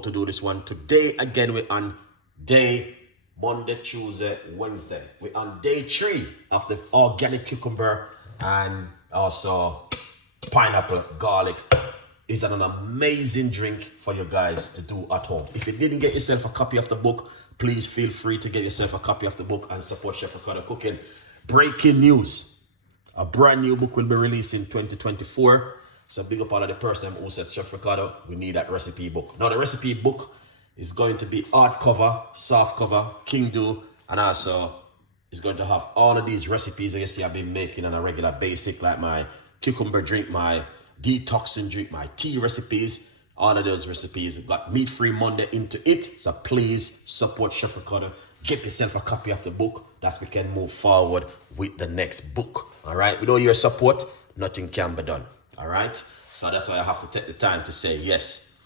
to do this one today. Again, we're on day Monday, Tuesday, Wednesday. We're on day 3 of the organic cucumber and also pineapple garlic. Is an amazing drink for you guys to do at home. If you didn't get yourself a copy of the book, please feel free to get yourself a copy of the book and support Chef Ricardo Cooking. Breaking news. A brand new book will be released in 2024. So big up all of the person who says, Chef Ricardo, we need that recipe book. Now the recipe book is going to be hardcover, soft cover, King Do, and also it's going to have all of these recipes that you see I've been making on a regular basic, like my cucumber drink, my detoxing drink, my tea recipes. All of those recipes got meat-free Monday into it. So please support Chef Ricardo. Get yourself a copy of the book. That's we can move forward with the next book. All right. Without your support, nothing can be done. All right. So that's why I have to take the time to say yes.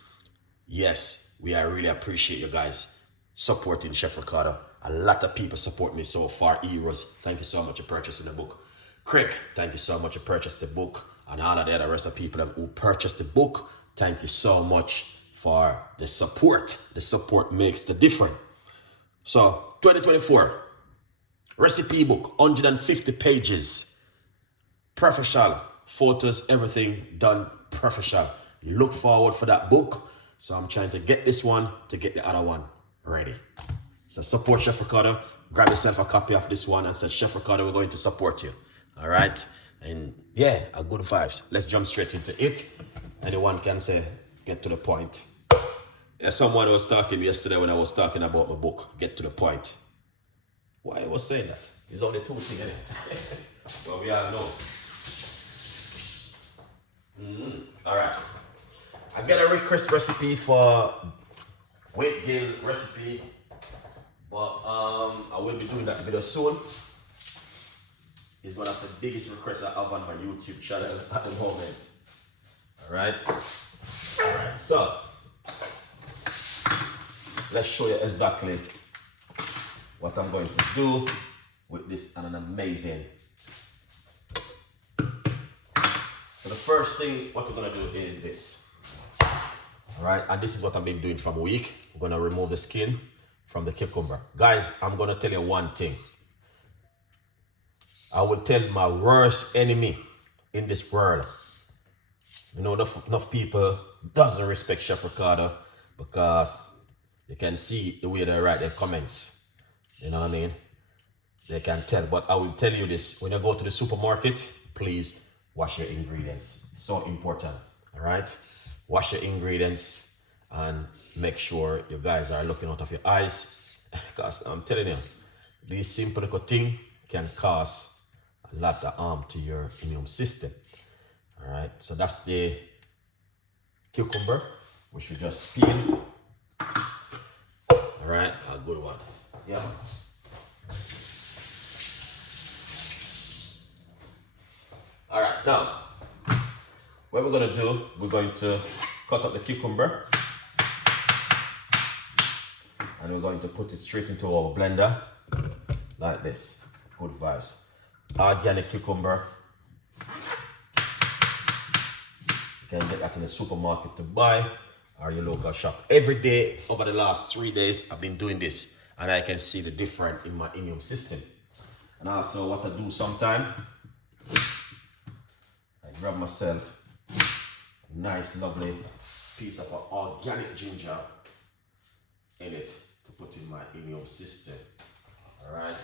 Yes, we really appreciate you guys supporting Chef Ricardo. A lot of people support me so far. Heroes, thank you so much for purchasing the book. Craig, thank you so much for purchasing the book. And all of the other rest of people who purchased the book, thank you so much for the support. The support makes the difference. So 2024 recipe book, 150 pages, professional, photos, everything done professional. Look forward for that book. So I'm trying to get this one to get the other one ready. So support Chef Ricardo. Grab yourself a copy of this one and say, Chef Ricardo, we're going to support you. All right. And yeah, a good vibes. Let's jump straight into it. Anyone can say, get to the point. Yeah, someone was talking yesterday when I was talking about my book, Get to the Point. Why I was saying that? It's only 2 things, isn't it? But we all know. All right. I got a request recipe for weight gain recipe, but I will be doing that video soon. It's one of the biggest requests I have on my YouTube channel at the moment. All right. So let's show you exactly what I'm going to do with this and an amazing. So the first thing what we're gonna do is this. All right, and this is what I've been doing from a week. We're gonna remove the skin from the cucumber. Guys, I'm gonna tell you one thing. I will tell my worst enemy in this world. You know, enough people doesn't respect Chef Ricardo because you can see the way they write their comments. You know what I mean? They can tell, but I will tell you this. When you go to the supermarket, please wash your ingredients. It's so important, all right? Wash your ingredients and make sure you guys are looking out of your eyes because I'm telling you, these simple little things can cause a lot of harm to your immune system. All right, so that's the cucumber, which we just peel. All right, a good one. Yeah. All right, now, what we're gonna do, we're going to cut up the cucumber and we're going to put it straight into our blender like this. Good vibes. Organic cucumber. You can get that in the supermarket to buy or your local shop. Every day over the last 3 days, I've been doing this and I can see the difference in my immune system. And also what I do sometimes, I grab myself a nice, lovely piece of organic ginger in it to put in my immune system. All right.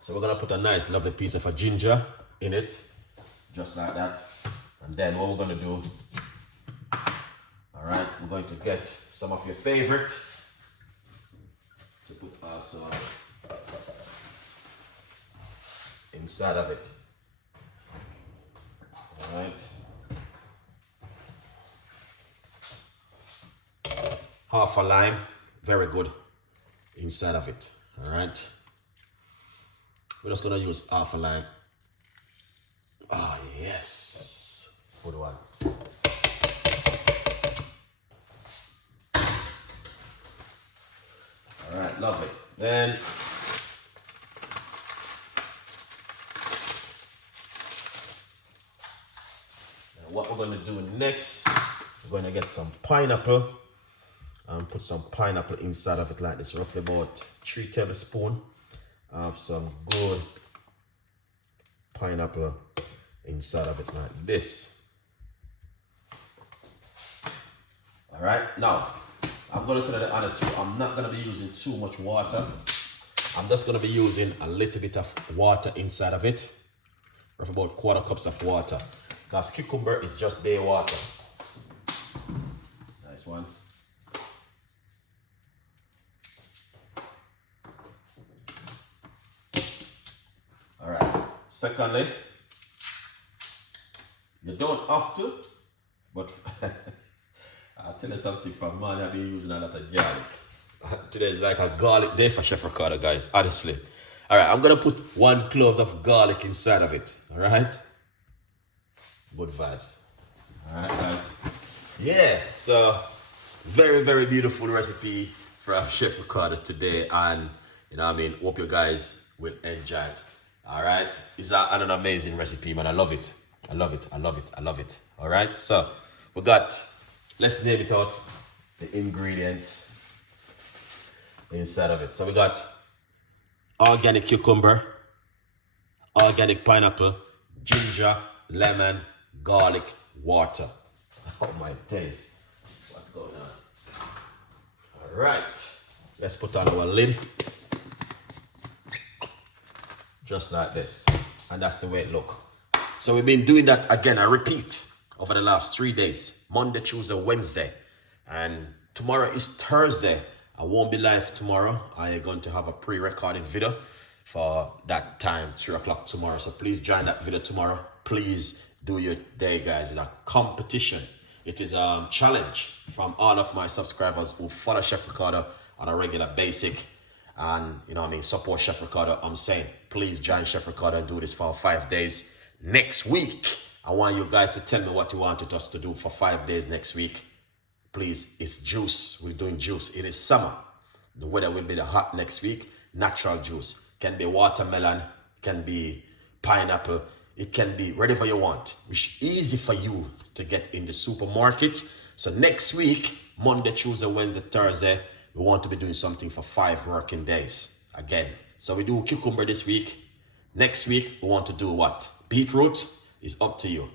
So we're gonna put a nice, lovely piece of a ginger in it, just like that. And then what we're gonna do, all right, we're going to get some of your favorite to put also inside of it. All right. Half a lime, very good inside of it. All right. We're just gonna use half a lime. Oh yes, good one. All right, lovely. Then what we're going to do next, we're going to get some pineapple and put some pineapple inside of it like this, roughly about 3 tablespoons of some good pineapple inside of it like this. All right, now I'm going to tell you the honest truth, I'm not going to be using too much water. I'm just going to be using a little bit of water inside of it, roughly about 1/4 cups of water, because cucumber is just bare water. Nice one. All right, secondly, you don't have to, but I'll tell you something, from man, I've been using a lot of garlic. Today is like a garlic day for Chef Ricardo, guys, honestly. All right, I'm gonna put 1 clove of garlic inside of it, all right? Good vibes. All right, guys. Yeah, so very, very beautiful recipe from Chef Ricardo today, and you know what I mean, hope you guys will enjoy it. All right, it's an amazing recipe, man. I love it. I love it. I love it. I love it. All right, so we got, let's name it out, the ingredients inside of it. So we got organic cucumber, organic pineapple, ginger, lemon, garlic, water. Oh my days, what's going on? All right, let's put on our lid. Just like this, and that's the way it look. So we've been doing that again, I repeat, over the last 3 days, Monday, Tuesday, Wednesday, and tomorrow is Thursday. I won't be live tomorrow. I am going to have a pre-recorded video for that time, 3 o'clock tomorrow. So please join that video tomorrow. Please do your day, guys. It's a competition. It is a challenge from all of my subscribers who follow Chef Ricardo on a regular basis. And you know what I mean, support Chef Ricardo. I'm saying, please join Chef Ricardo and do this for 5 days. Next week, I want you guys to tell me what you wanted us to do for 5 days next week. Please, it's juice. We're doing juice. It is summer. The weather will be hot next week. Natural juice. Can be watermelon, can be pineapple. It can be whatever you want. It's easy for you to get in the supermarket. So next week, Monday, Tuesday, Wednesday, Thursday, we want to be doing something for 5 working days again. So we do cucumber this week. Next week, we want to do what? Beetroot is up to you.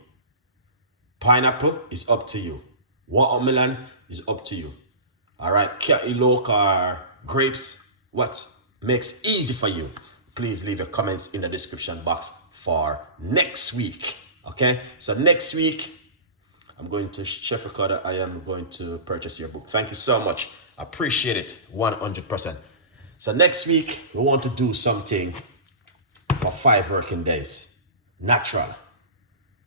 Pineapple is up to you. Watermelon is up to you. All right, cantaloupe or grapes, what makes easy for you? Please leave your comments in the description box for next week. Okay, so next week, I'm going to Chef Ricardo. I am going to purchase your book. Thank you so much. I appreciate it 100%. So next week, we want to do something for 5 working days. Natural.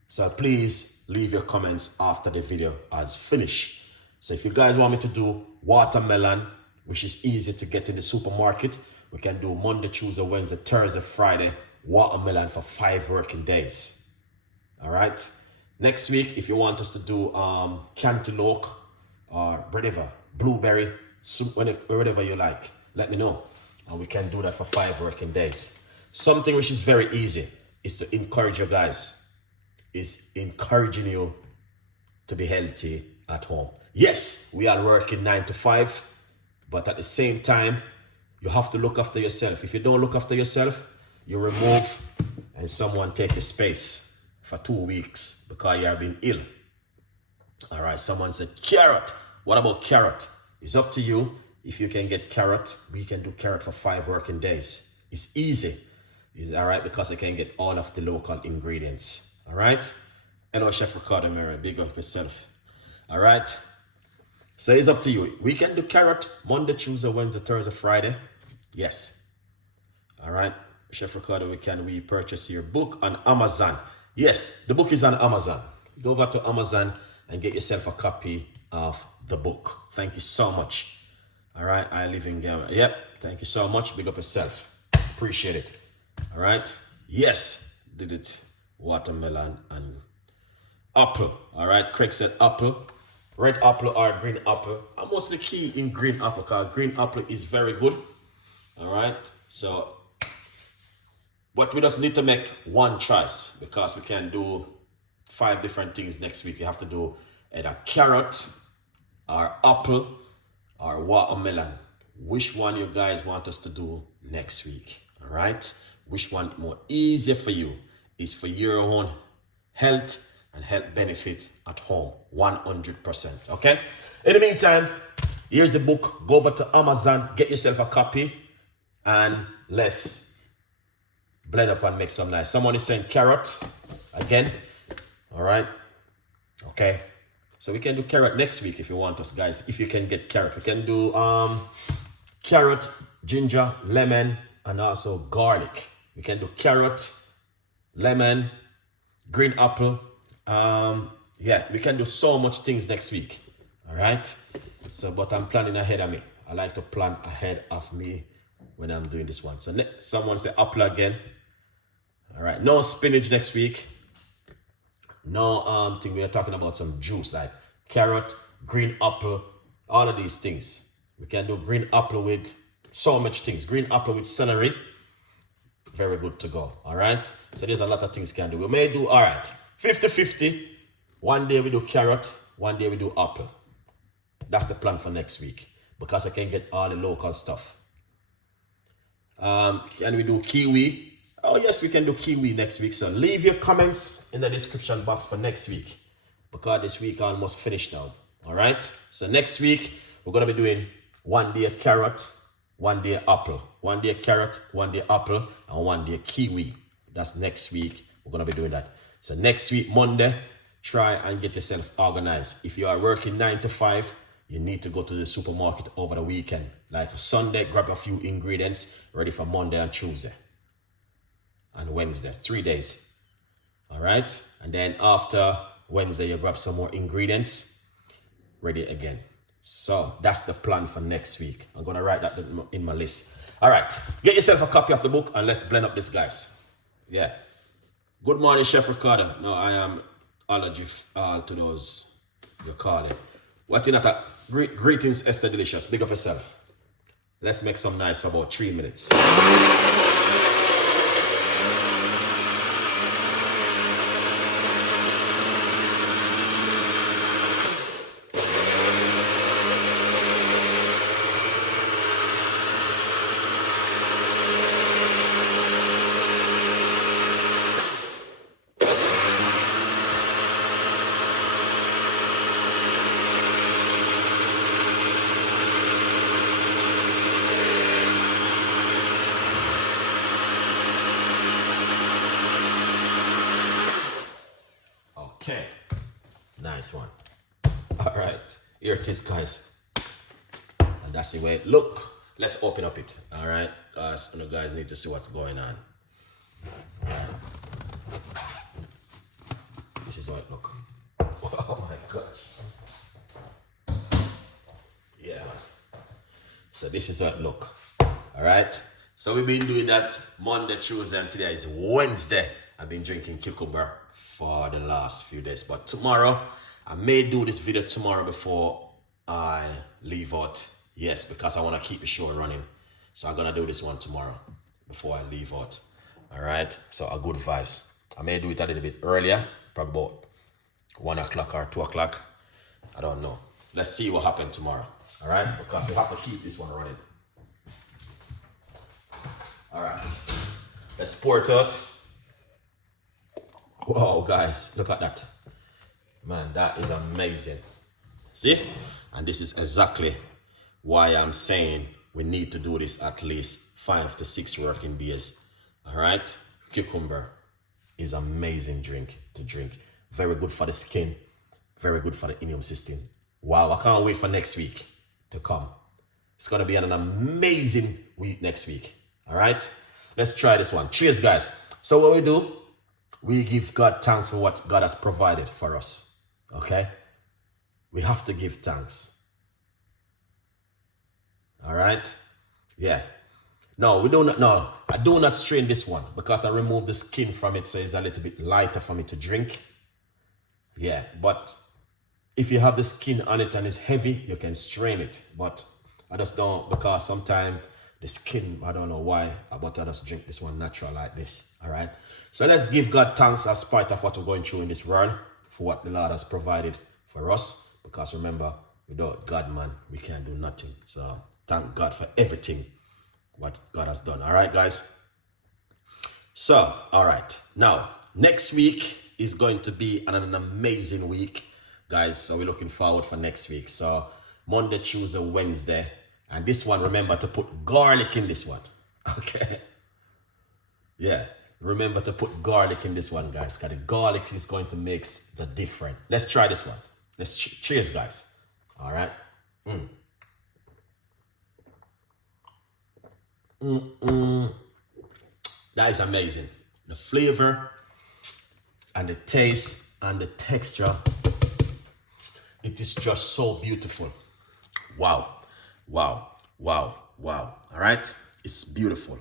So please leave your comments after the video is finished. So if you guys want me to do watermelon, which is easy to get in the supermarket, we can do Monday, Tuesday, Wednesday, Thursday, Friday, watermelon for 5 working days. All right. Next week, if you want us to do cantaloupe or whatever, blueberry, whatever you like, let me know. And we can do that for 5 working days. Something which is very easy is to encourage you guys, is encouraging you to be healthy at home. Yes, we are working 9 to 5, but at the same time, you have to look after yourself. If you don't look after yourself, you remove and someone take your space for 2 weeks because you are being ill. All right, someone said carrot. What about carrot? It's up to you. If you can get carrot, we can do carrot for 5 working days. It's easy. It's all right, because I can get all of the local ingredients. All right. Hello, Chef Ricardo, Mary. Big up yourself. All right. So it's up to you. We can do carrot Monday, Tuesday, Wednesday, Thursday, Friday. Yes. All right. Chef Ricardo, we purchase your book on Amazon? Yes, the book is on Amazon. Go over to Amazon and get yourself a copy of the book. Thank you so much. All right. I live in Ghana. Yep. Thank you so much. Big up yourself. Appreciate it. All right. Yes. Did it. Watermelon and apple. All right. Craig said apple. Red apple or green apple. I'm mostly key in green apple because green apple is very good. All right. So, but we just need to make one choice because we can do 5 different things next week. You have to do either carrot or apple or watermelon. Which one you guys want us to do next week? All right? Which one more easier for you is for your own health and health benefit at home, 100%. Okay? In the meantime, here's the book. Go over to Amazon, get yourself a copy, and let's blend up and make some nice. Someone is saying carrot again. All right? Okay. So we can do carrot next week if you want us, guys. If you can get carrot, we can do carrot, ginger, lemon, and also garlic. We can do carrot, lemon, green apple. Yeah, we can do so much things next week. All right. So, but I'm planning ahead of me. I like to plan ahead of me when I'm doing this one. So someone say apple again. All right. No spinach next week. No thing. We are talking about some juice like carrot, green apple, all of these things. We can do green apple with so much things. Green apple with celery. Very good to go. All right. So there's a lot of things we can do. We may do, all right, 50-50. One day we do carrot, one day we do apple. That's the plan for next week because I can get all the local stuff. Can we do kiwi? Oh yes, we can do kiwi next week. So leave your comments in the description box for next week because this week I almost finished now. All right. So next week we're gonna be doing one day carrot, one day apple, one day carrot, one day apple, and one day kiwi. That's next week. We're gonna be doing that. So next week, Monday, try and get yourself organized. If you are working 9 to 5, you need to go to the supermarket over the weekend. Like Sunday, grab a few ingredients ready for Monday and Tuesday and Wednesday, 3 days. All right. And then after Wednesday, you grab some more ingredients ready again. So that's the plan for next week. I'm going to write that in my list. All right. Get yourself a copy of the book and let's blend up this, guys. Yeah. Good morning, Chef Ricardo. No, I am allergic to those you call it. What in that? Greetings, Esther Delicious. Big up yourself. Let's make some nice for about 3 minutes. Okay, nice one. All right, here it is, guys. And that's the way it look. Let's open up it. All right, guys, you guys need to see what's going on. This is how it look. Oh my gosh. Yeah, man. So this is how it look. All right. So we've been doing that Monday, Tuesday, and today is Wednesday. I've been drinking cucumber for the last few days, but tomorrow I may do this video tomorrow before I leave out. Yes, because I want to keep the show running, so I'm gonna do this one tomorrow before I leave out. All right, so a good vibes. I may do it a little bit earlier, probably about 1 o'clock or 2 o'clock. I don't know. Let's see what happens tomorrow. All right, because we have to keep this one running. All right, let's pour it out. Whoa, guys, look at that. Man, that is amazing. See? And this is exactly why I'm saying we need to do this at least 5 to 6 working days. All right? Cucumber is amazing drink to drink. Very good for the skin. Very good for the immune system. Wow, I can't wait for next week to come. It's going to be an amazing week next week. All right? Let's try this one. Cheers, guys. So what we do, we give God thanks for what God has provided for us. Okay? We have to give thanks. All right? Yeah. No, we do not. No, I do not strain this one because I remove the skin from it, so it's a little bit lighter for me to drink. Yeah, but if you have the skin on it and it's heavy, you can strain it. But I just don't, because sometimes the skin, I don't know why, but I just drink this one natural like this. All right. So let's give God thanks as part of what we're going through in this world, for what the Lord has provided for us. Because remember, without God, man, we can't do nothing. So thank God for everything what God has done. All right, guys. So, all right. Now, next week is going to be an amazing week, guys. So we're looking forward for next week. So Monday, Tuesday, Wednesday. And this one, remember to put garlic in this one. Okay. Yeah. Remember to put garlic in this one, guys. Because the garlic is going to make the difference. Let's try this one. Let's cheers, guys. All right. That is amazing. The flavor and the taste and the texture. It is just so beautiful. Wow. Wow. Wow. Wow. All right. It's beautiful.